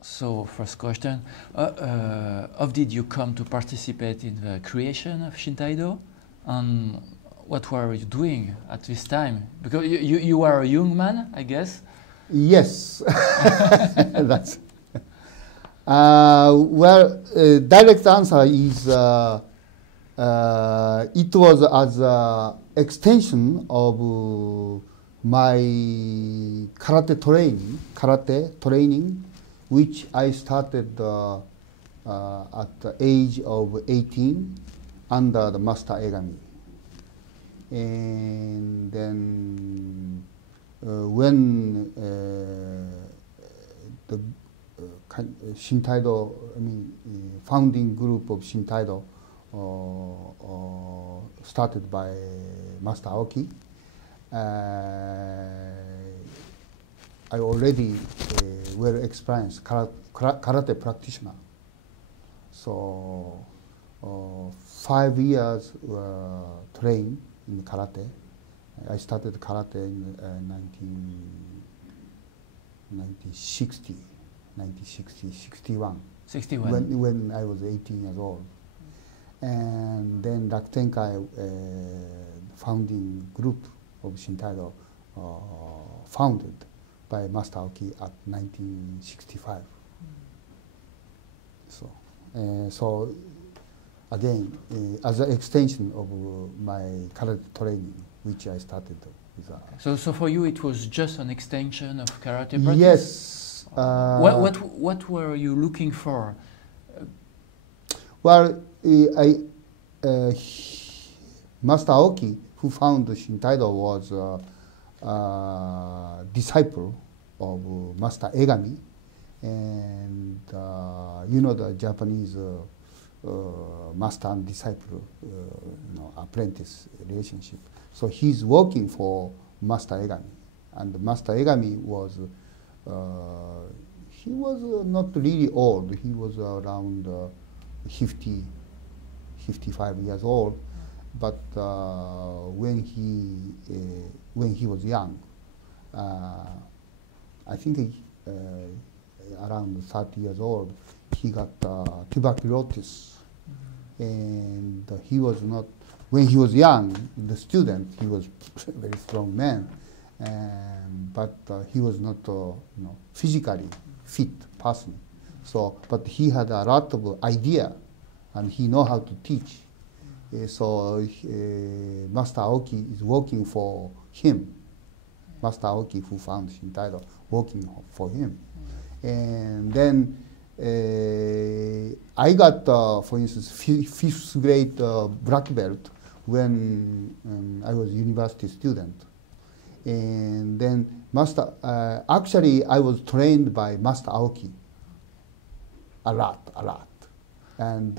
So, first question, how did you come to participate in the creation of Shintaido? And what were you doing at this time? Because you are a young man, I guess? Yes. That's well, direct answer is it was as an extension of my karate training, which I started at the age of 18 under the Master Egami. And then when the Shintaido, founding group of Shintaido started by Master Aoki, I already well experienced karate practitioner. So 5 years trained in karate. I started karate in 1960, 61. 61. When I was 18 years old. And then Rakutenkai, founding group of Shintaido, founded by Master Aoki at 1965. So again, as an extension of my karate training, which I started with. So for you, it was just an extension of karate practice? Yes. What were you looking for? Well, Master Aoki, who founded Shintaido, was a disciple of Master Egami, and the Japanese master and disciple, apprentice relationship. So he's working for Master Egami, and Master Egami was he was not really old. He was around 55 years old, but when he was young, I think around 30 years old, he got tuberculosis, and he was not. When he was young, the student, he was a very strong man, but he was not, physically fit person. So, but he had a lot of idea, and he know how to teach. So Master Aoki is working for him. Master Aoki, who found Shintaido, working for him. And then I got, for instance, fifth grade black belt when I was a university student. And then actually I was trained by Master Aoki a lot. And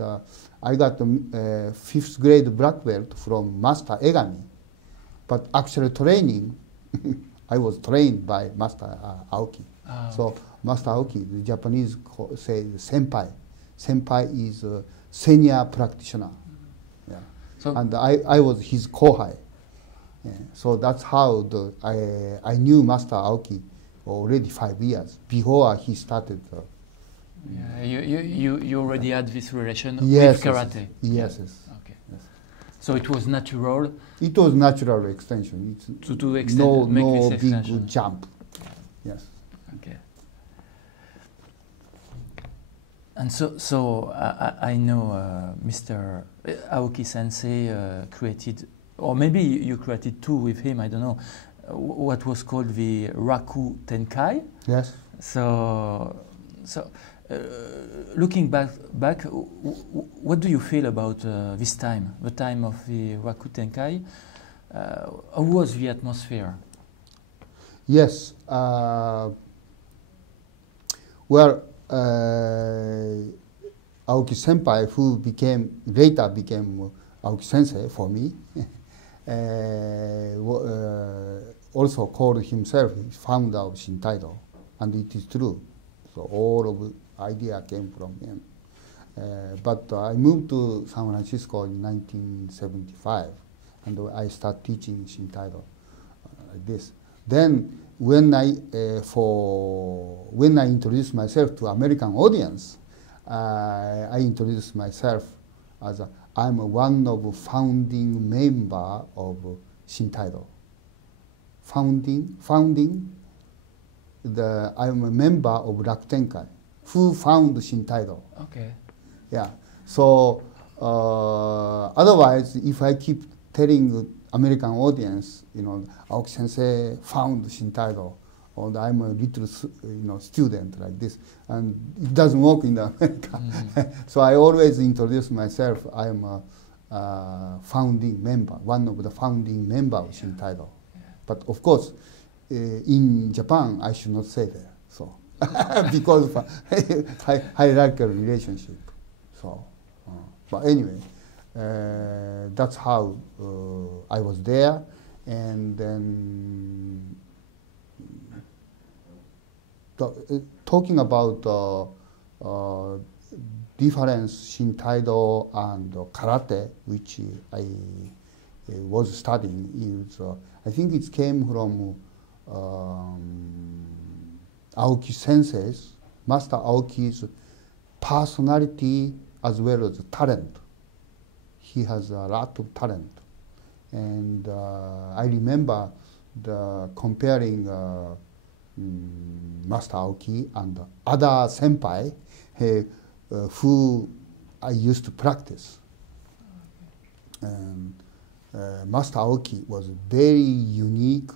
I got the fifth grade black belt from Master Egami. But actual training, I was trained by Master Aoki. So Master Aoki, the Japanese say senpai. Senpai is a senior practitioner. Yeah. So and I was his kohai. Yeah. So that's how I knew Master Aoki already 5 years before he started. Yeah, you already had this relation with karate. Yes. Okay. Yes. So it was natural. It was natural extension. To extend, no big jump. Yes. Okay. And so I know Mr. Aoki-sensei created, or maybe you created too with him, I don't know, what was called the Raku Tenkai. Yes. So looking back, what do you feel about this time, the time of the Raku Tenkai? How was the atmosphere? Yes. Well, Aoki-senpai, who later became Aoki-sensei for me, also called himself founder of Shintaido, and it is true. So all of idea came from him. But I moved to San Francisco in 1975, and I started teaching Shintaido like this. Then when I introduced myself to American audience, I introduced myself as I'm one of the founding member of Shintaido. I'm a member of Rakutenkai, who found Shintaido. Okay. Yeah. So otherwise, if I keep telling American audience, aoki-sensei found Shintaido, or I'm a little, student like this, and it doesn't work in America. So I always introduce myself. I'm a founding member, one of the founding member of Shintaido. Yeah. But of course, in Japan, I should not say that. So because of hierarchical relationship. So, but anyway. That's how I was there, and then talking about difference Shintaido and karate, which I was studying, is I think it came from Aoki-sensei's, Master Aoki's personality as well as talent. He has a lot of talent, and I remember comparing Master Aoki and other senpai who I used to practice. And Master Aoki was very unique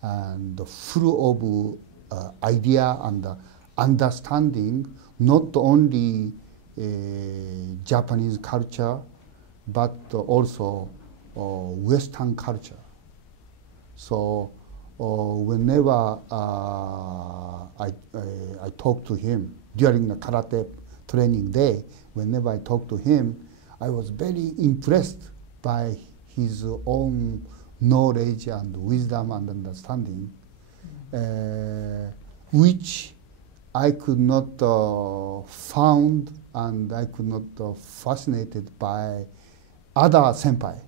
and full of idea and understanding not only Japanese culture, but also Western culture. So whenever I talk to him during the karate training day, whenever I talk to him, I was very impressed by his own knowledge and wisdom and understanding, which I could not found, and I could not fascinated by other senpai.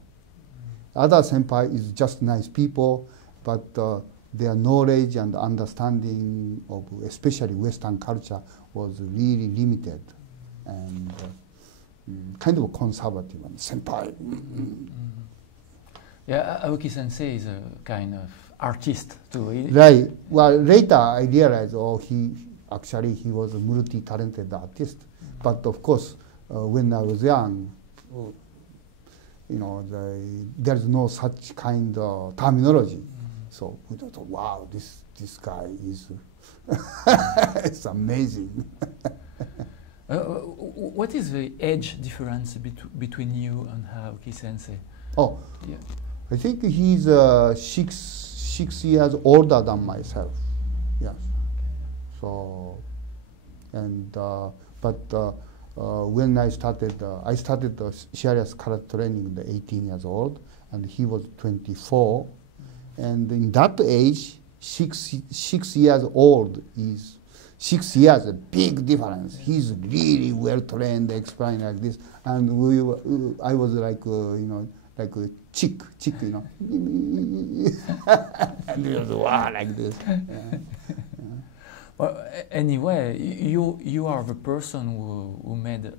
Other senpai is just nice people, but their knowledge and understanding of especially Western culture was really limited and kind of conservative and senpai. Yeah, Aoki-sensei is a kind of artist too. Right. Well, later I realized, he was a multi-talented artist. But of course, when I was young, there's no such kind of terminology. So we thought, wow, this guy is it's amazing. What is the age difference between you and Aoki-sensei? Oh, yeah. I think he's 6 years older than myself. Yes. So, and but when I started serious karate training at 18 years old, and he was 24. And in that age, 6 years old is 6 years, a big difference. He's really well trained, explained like this, and I was like like a chick, and he was wow like this. Yeah. Well, anyway, you are the person who made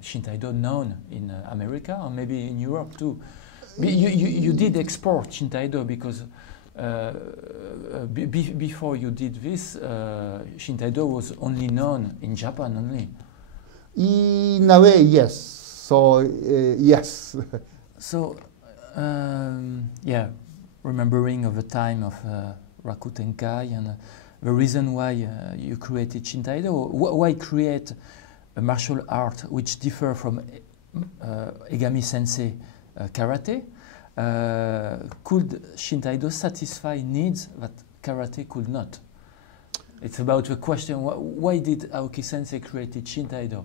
Shintaido known in America, or maybe in Europe too. You did export Shintaido because before you did this, Shintaido was only known in Japan only. In a way, yes. So yes. So yeah, remembering of the time of Rakutenkai and the reason why you created Shintaido, why create a martial art which differ from egami-sensei karate? Could Shintaido satisfy needs that karate could not? It's about the question, why did Aoki-sensei created Shintaido?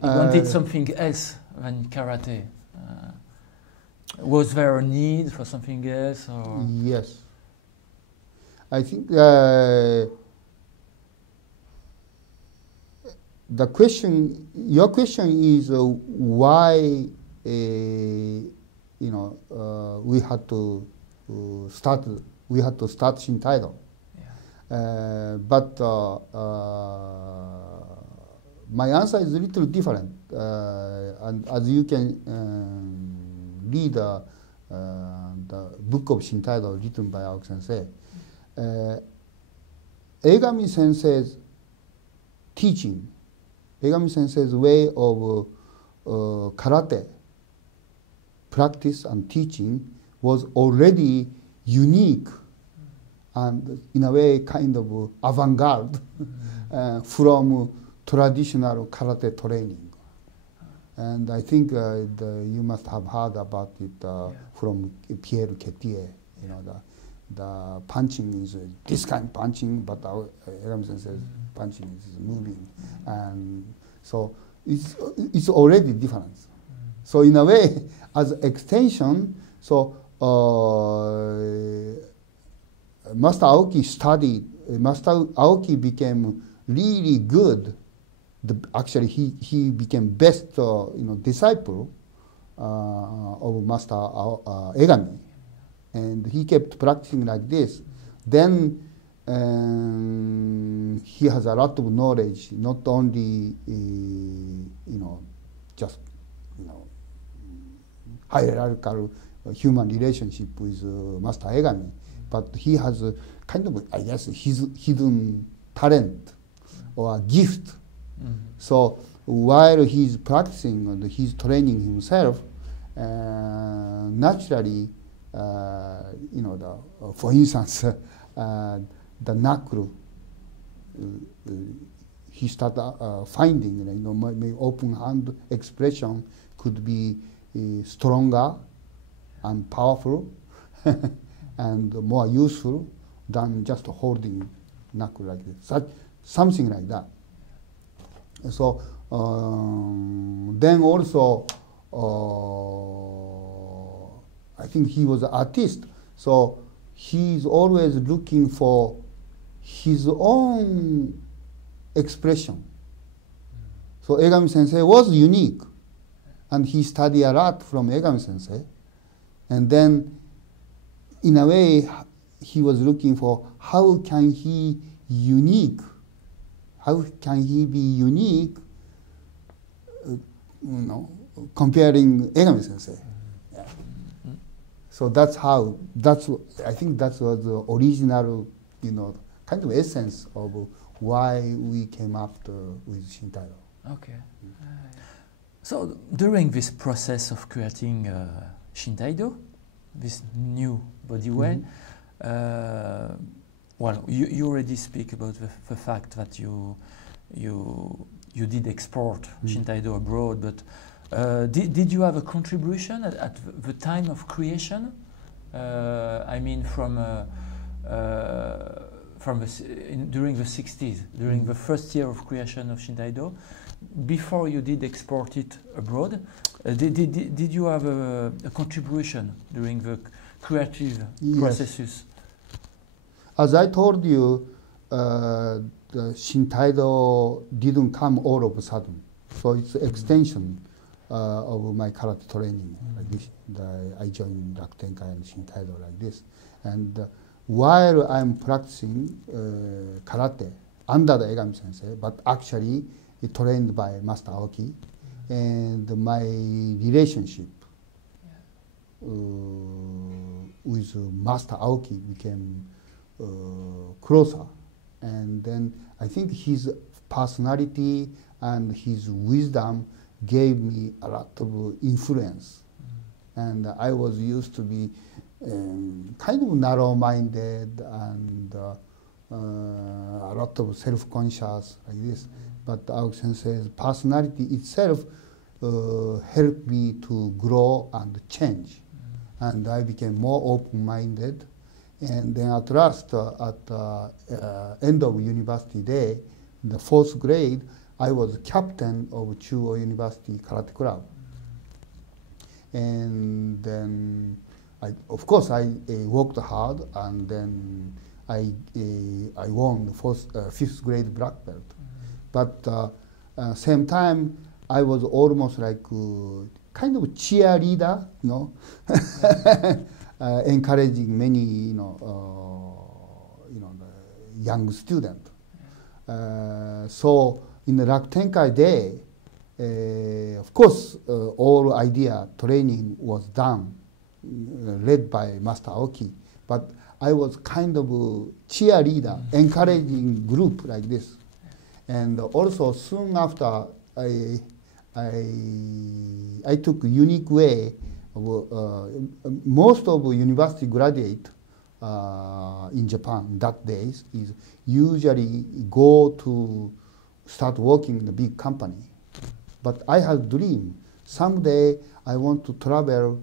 He wanted something else than karate. Was there a need for something else? Or? Yes. I think your question is why we had to start we had to start Shintaido. Yeah. But my answer is a little different. And as you can read the book of Shintaido written by aoki-sensei, egami-sensei's teaching, egami-sensei's way of karate practice and teaching was already unique and in a way kind of avant-garde from traditional karate training. And I think you must have heard about it from Pierre Quetier. You know, the punching is this kind of punching, but our egami-sensei's punching is moving, and so it's already different. So in a way, as extension, so Master Aoki studied. Master Aoki became really good. Actually, he became best disciple of Master Egami, and he kept practicing like this. Then he has a lot of knowledge, not only just hierarchical human relationship with Master Egami, but he has a kind of, I guess, his hidden talent or a gift. So while he's practicing and he's training himself, naturally, for instance, the knuckle, he started finding, maybe open hand expression could be stronger and powerful and more useful than just holding knuckle like this, something like that. So then also, I think he was an artist, so he's always looking for his own expression. So egami-sensei was unique, and he studied a lot from egami-sensei, and then in a way he was looking for how can he be unique, comparing egami-sensei. Yeah. So I think that was the original, kind of essence of why we came up with Shintaido. Okay. So during this process of creating Shintaido, this new body way, well, you already speak about the fact that you did export Shintaido abroad, but did you have a contribution at the time of creation? I mean, during the 60s, during the first year of creation of Shintaido, before you did export it abroad, did you have a contribution during the creative processes? As I told you, the Shintaido didn't come all of a sudden. So it's an extension of my karate training. Like this. I joined Rakutenkai and Shintaido like this. And while I'm practicing karate under the egami-sensei, but actually trained by Master Aoki, and my relationship with Master Aoki became closer, and then I think his personality and his wisdom gave me a lot of influence, and I was used to be kind of narrow-minded and a lot of self-conscious like this, but aoki-sensei's personality itself helped me to grow and change, and I became more open-minded. And then at last, at the end of university day, in the 4th grade, I was captain of Chuo University Karate Club. And then, of course, I worked hard, and then I won the 5th grade black belt. But same time, I was almost like kind of cheerleader, encouraging many, young student. So in the Rakutenkai day, of course, all idea training was done, led by Master Aoki. But I was kind of a cheerleader, encouraging group like this. And also soon after, I took a unique way of, most of university graduate in Japan that days is usually go to start working in a big company. But I had a dream. Someday I want to travel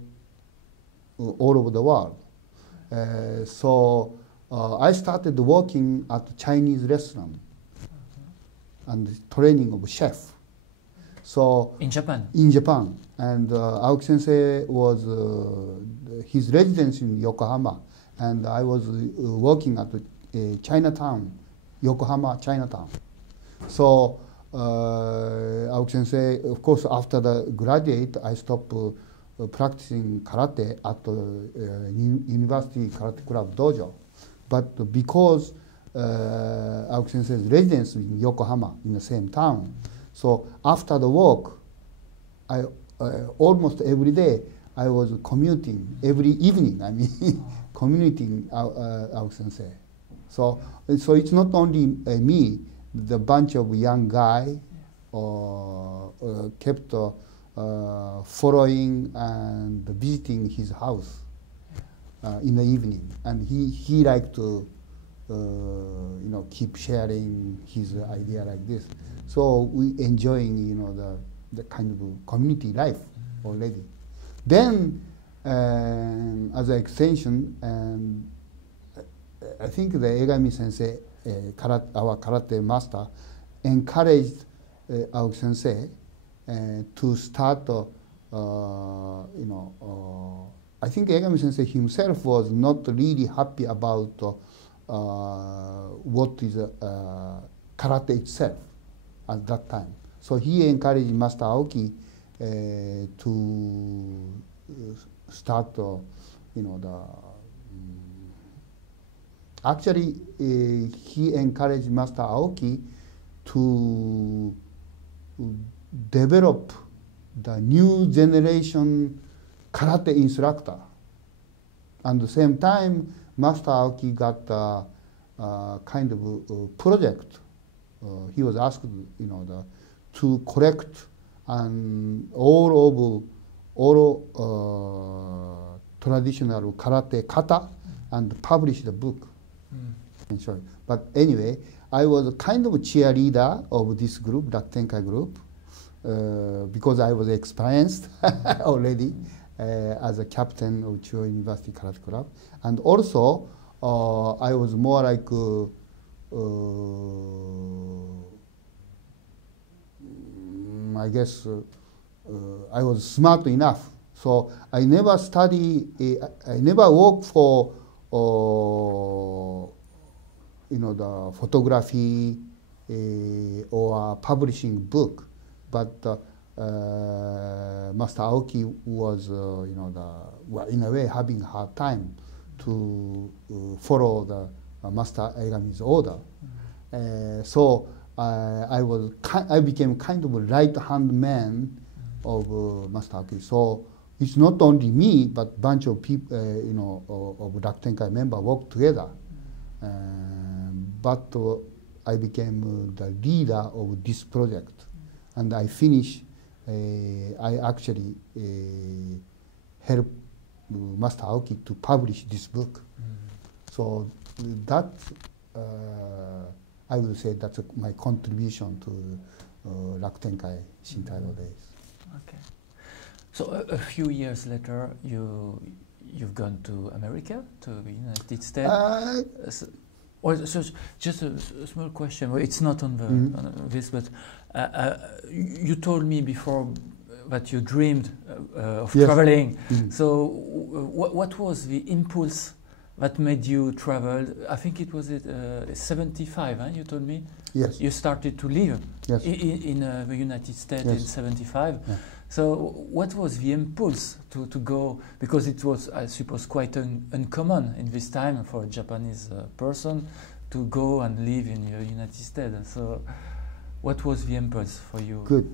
all over the world. So I started working at a Chinese restaurant and training of a chef. So in Japan? In Japan. And Aoki-sensei was his residence in Yokohama. And I was working at Chinatown, Yokohama, Chinatown. So Aoki-sensei, of course, after the graduate, I stopped practicing karate at the University Karate Club Dojo. But because Aoki-sensei's residence in Yokohama, in the same town, so after the work, I almost every day I was commuting, every evening, I mean, commuting Aoki-sensei. So it's not only me, the bunch of young guy kept following and visiting his house in the evening, and he liked to keep sharing his idea like this. So we enjoying the kind of community life already. Then as an extension, I think the egami-sensei, our karate master, encouraged Aoki-sensei to start, I think egami-sensei himself was not really happy about what is karate itself at that time. So he encouraged Master Aoki to start, actually, he encouraged Master Aoki to develop the new generation karate instructor. At the same time, Master Aoki got a kind of a project. He was asked, to correct all traditional karate kata and publish the book. But anyway, I was kind of a cheerleader of this group, Rakutenkai group, because I was experienced already as a captain of Chuo University Karate Club. And also, I was more like, I guess, I was smart enough. So I never I never worked for, the photography or publishing book. But Master Aoki was, in a way, having a hard time to follow the Master Egami's order. So I became kind of a right-hand man of Master Aoki. So it's not only me, but bunch of people, of Rakutenkai members worked together. But I became the leader of this project, and I finished. I actually helped Master Aoki to publish this book. So that I would say that's my contribution to Rakutenkai Shintaido days. Okay. So a few years later, you've gone to America, to the United States. So just a small question. Well, it's not on the on this, but you told me before that you dreamed of traveling. So what was the impulse that made you travel? I think it was 75. You told me. Yes. You started to live in the United States in 75. Yeah. So what was the impulse to go? Because it was, I suppose, quite uncommon in this time for a Japanese person to go and live in the United States. So, what was the impulse for you? Good.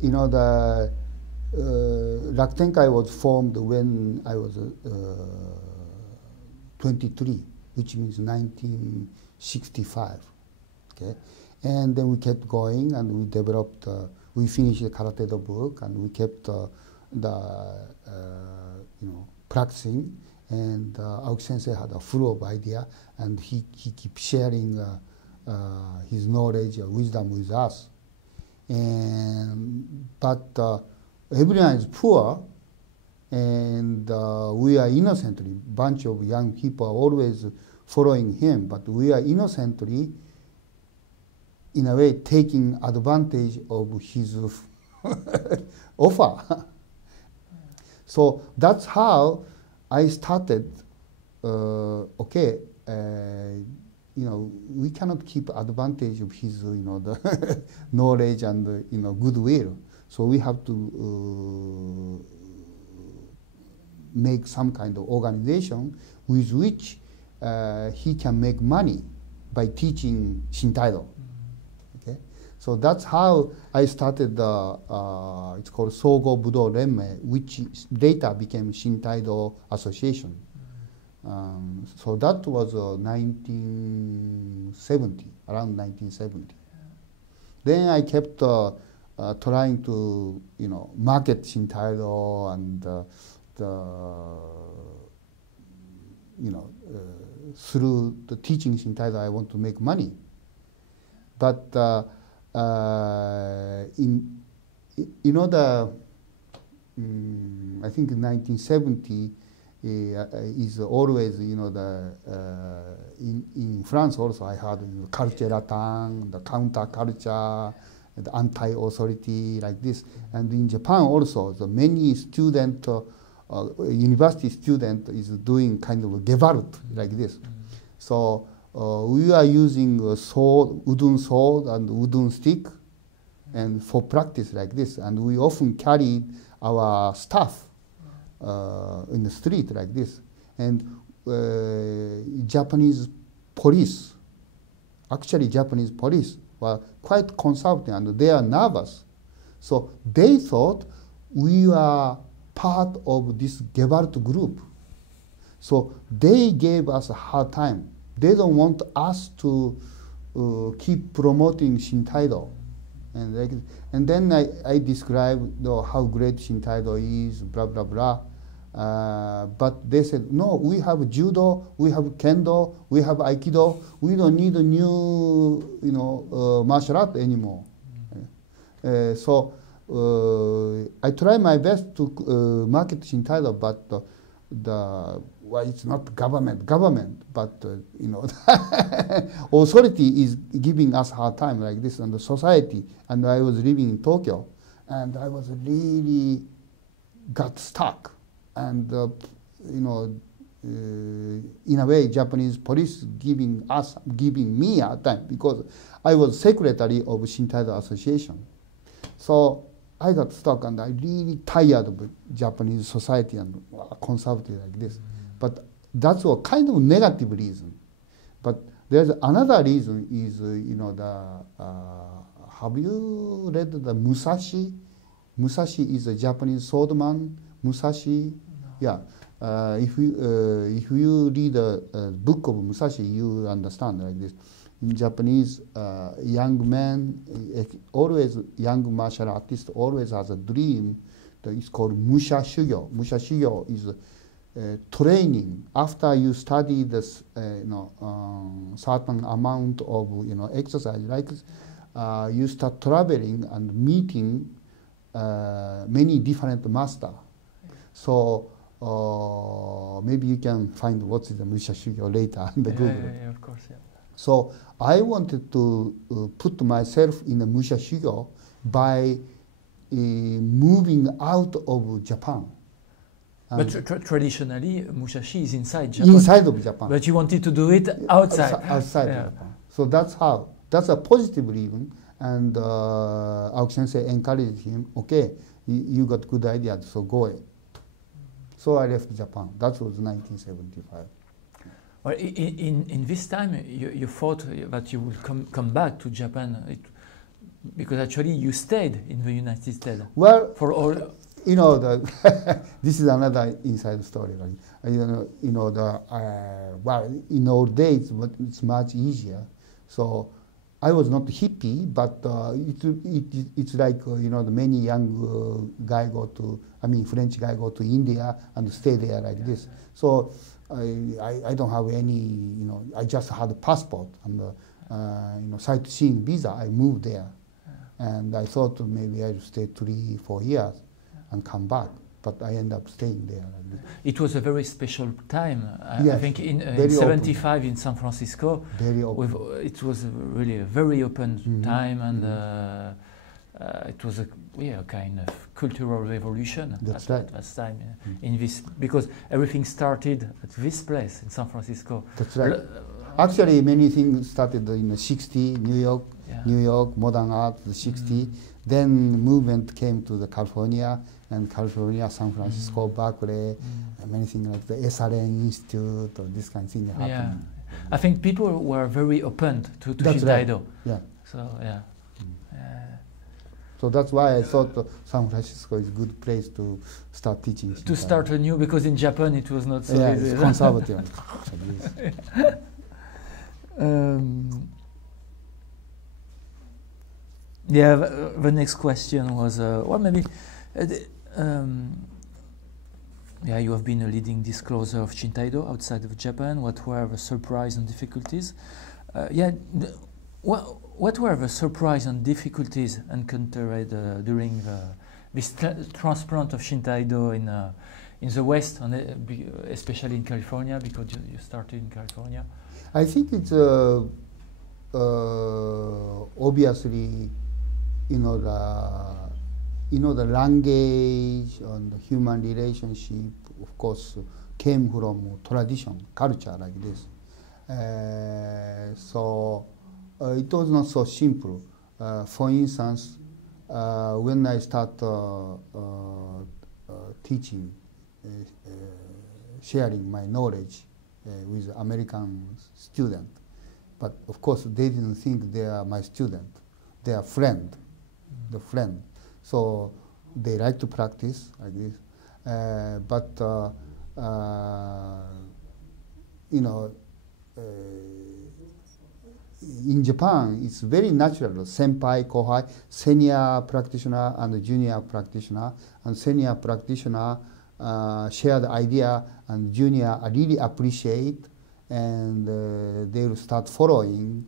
You know, the Raktenkai was formed when I was 23, which means 1965. Okay, and then we kept going, and we developed. We finished the Karate Do book, and we kept practicing. And aoki-sensei had a full of idea, and he keeps sharing his knowledge, wisdom with us. But everyone is poor, and we are innocently, bunch of young people are always following him, but we are innocently, in a way, taking advantage of his offer. So that's how I started, we cannot keep advantage of his, the knowledge and, goodwill. So we have to make some kind of organization with which he can make money by teaching Shintaido. Okay? So that's how I started it's called Sogo Budo Renmei, which later became Shintaido Association. So that was 1970, around 1970. Then I kept trying to, market Shintaido and through the teaching Shintaido, I want to make money. But I think in 1970 is always, in France also I heard culture latin, the counter culture, the anti-authority like this. And in Japan also, the many student, university student is doing kind of a gewalt like this. So we are using sword, wooden sword and wooden stick, and for practice like this. And we often carry our stuff in the street like this. And Japanese police were quite conservative, and they are nervous. So they thought we were part of this gewalt group. So they gave us a hard time. They don't want us to keep promoting Shintaido. And then I described how great Shintaido is, blah, blah, blah. But they said, no, we have judo, we have kendo, we have aikido. We don't need a new, martial art anymore. So I try my best to market Shintaido, but it's not government, but authority is giving us hard time like this, and the society. And I was living in Tokyo, and I was really got stuck. And in a way, Japanese police giving me a time, because I was secretary of Shintaido Association. So I got stuck, and I really tired of Japanese society and conservative like this. But that's a kind of negative reason. But there's another reason is, have you read the Musashi? Musashi is a Japanese swordman. Musashi, yeah. If you read a book of Musashi, you understand like this. In Japanese, young man, always young martial artist always has a dream. It's called Musha Shugyo. Musha Shugyo is training. After you study this, certain amount of exercise, like you start traveling and meeting many different masters. So maybe you can find what is the Musha Shugyo later in the Google. Yeah, of course, yeah. So I wanted to put myself in a Musha Shugyo by moving out of Japan. But traditionally, Mushashi is inside Japan. Inside of Japan. But you wanted to do it outside. Outside of Japan. So that's a positive reason. And aoki-sensei encouraged him, okay, you got good idea, so go ahead. So I left Japan. That was 1975. Well, in this time, you thought that you would come back to Japan, because actually you stayed in the United States. Well, for all. You know, this is another inside story. Right? Well, in old days, but it's much easier. So I was not hippie, but it's like the many young French guy go to India and stay there like this. So I don't have any, I just had a passport and sightseeing visa. I moved there, and I thought maybe I'd stay 3-4 years and come back, but I end up staying there. It was a very special time. Yes, I think in 75 in San Francisco, very open. it was really a very open time, and it was a kind of cultural revolution at that time. In this, because everything started at this place in San Francisco. That's right. Actually, many things started in the 60s, New York, modern art, the 60s. Then movement came to the California, and California, San Francisco, Berkeley, many things like the SRN Institute, or this kind of thing happened. Yeah. I think people were very open to That's Shintaido. Right. Yeah. So, yeah. So that's why I thought San Francisco is a good place to start teaching. To start anew, because in Japan it was not so easy. It's conservative. The next question was, you have been a leading disclosure of Shintaido outside of Japan. What were the surprise and difficulties? What were the surprise and difficulties encountered during this transplant of Shintaido in the West, and especially in California, because you started in California? I think it's obviously, the language and the human relationship, of course, came from tradition, culture like this. So it was not so simple. For instance, when I start teaching, sharing my knowledge with American students, but of course they didn't think they are my student, they are friend, the friend. So they like to practice like this, in Japan, it's very natural. Senpai, kohai, senior practitioner and junior practitioner, and senior practitioner share the idea, and junior really appreciate, and they will start following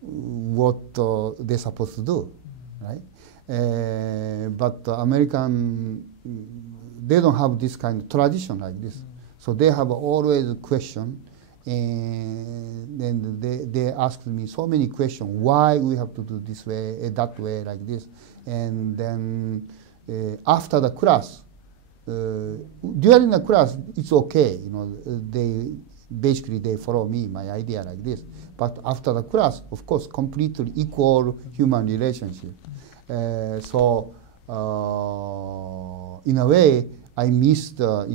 what they're supposed to do, right? But American, they don't have this kind of tradition like this. So they have always a question, and then they asked me so many questions, why we have to do this way, that way, like this. And then after the class, during the class, it's okay, they follow me, my idea like this. But after the class, of course, completely equal human relationship. So in a way, I missed the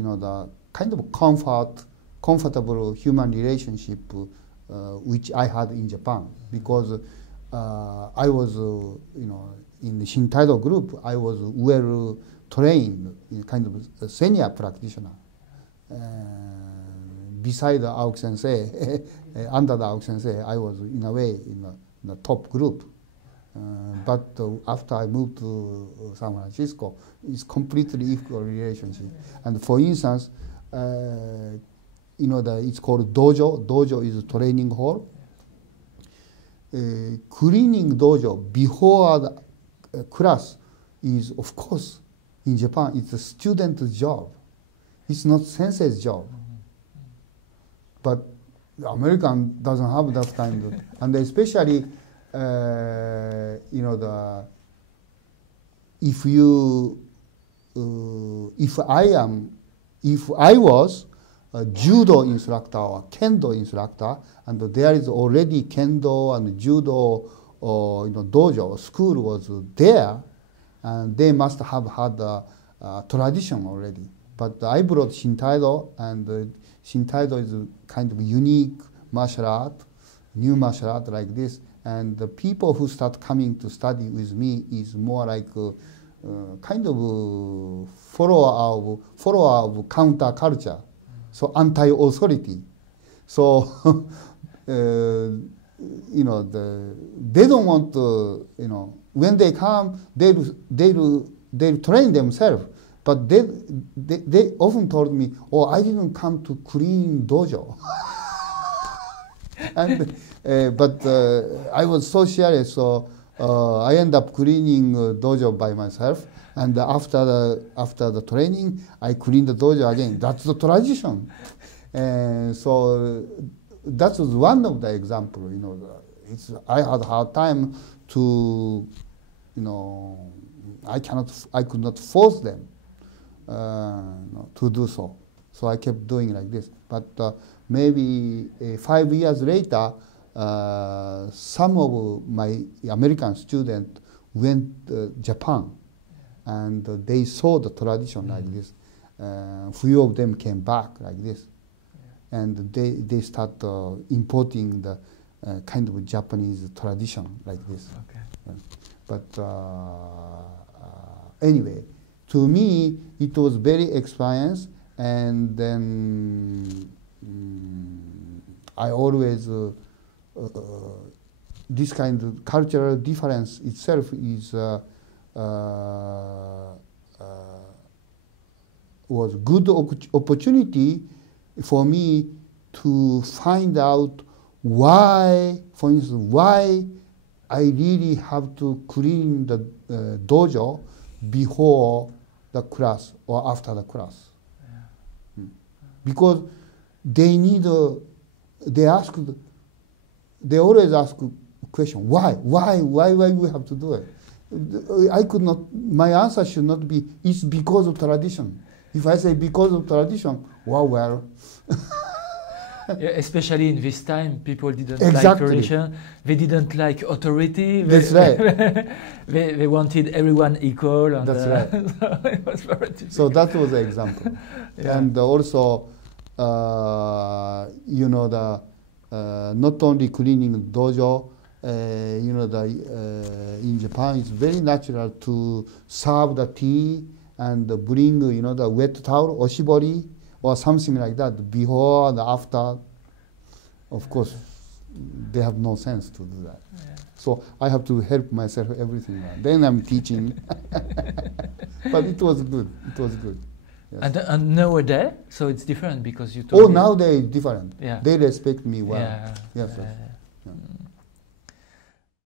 kind of comfortable human relationship which I had in Japan, because I was in the Shintaido group, I was well trained in kind of a senior practitioner. Beside the aoki-sensei, under the aoki-sensei, I was in a way in the top group. But after I moved to San Francisco, it's completely equal relationship. And for instance, it's called dojo. Dojo is a training hall. Cleaning dojo before the class is, of course, in Japan, it's a student's job. It's not sensei's job. But the American doesn't have that kind of, and especially, if I was a judo instructor or kendo instructor, and there is already kendo and judo dojo school was there, and they must have had a tradition already. But I brought Shintaido, and Shintaido is a kind of unique martial art, new martial art like this. And the people who start coming to study with me is more like kind of a follower of counter culture, so anti-authority. So you know, they don't want to, you know, when they come, they'll train themselves. But they often told me, "Oh, I didn't come to clean dojo." And but I was so serious, so I ended up cleaning dojo by myself. And after the training, I cleaned the dojo again. That's the tradition. And so that was one of the examples. You know, I had a hard time to, you know, I could not force them to do so. So I kept doing like this. But maybe 5 years later, some of my American students went to Japan, and they saw the tradition like this. Few of them came back like this, and they start importing the kind of Japanese tradition like this. Okay. But anyway, to me, it was very experience, and then I always this kind of cultural difference itself is was good opportunity for me to find out why, for instance, why I really have to clean the dojo before the class or after the class. Yeah. Because they need they always ask a question, why we have to do it? I could not, my answer should not be, it's because of tradition. If I say because of tradition, well. Yeah, especially in this time, people didn't like Exactly. tradition. They didn't like authority. That's right. They wanted everyone equal. And, That's right. So it was very difficult. So that was an example. Yeah. And also, you know, not only cleaning the dojo, you know, in Japan it's very natural to serve the tea and bring, you know, the wet towel, oshibori, or something like that before and after. Of course, they have no sense to do that. Yeah. So I have to help myself everything. Then I'm teaching. But it was good. It was good. Yes. And nowadays, so it's different because you told me. Nowadays it's different. Yeah. They respect me well. Yeah. Yes. Yeah.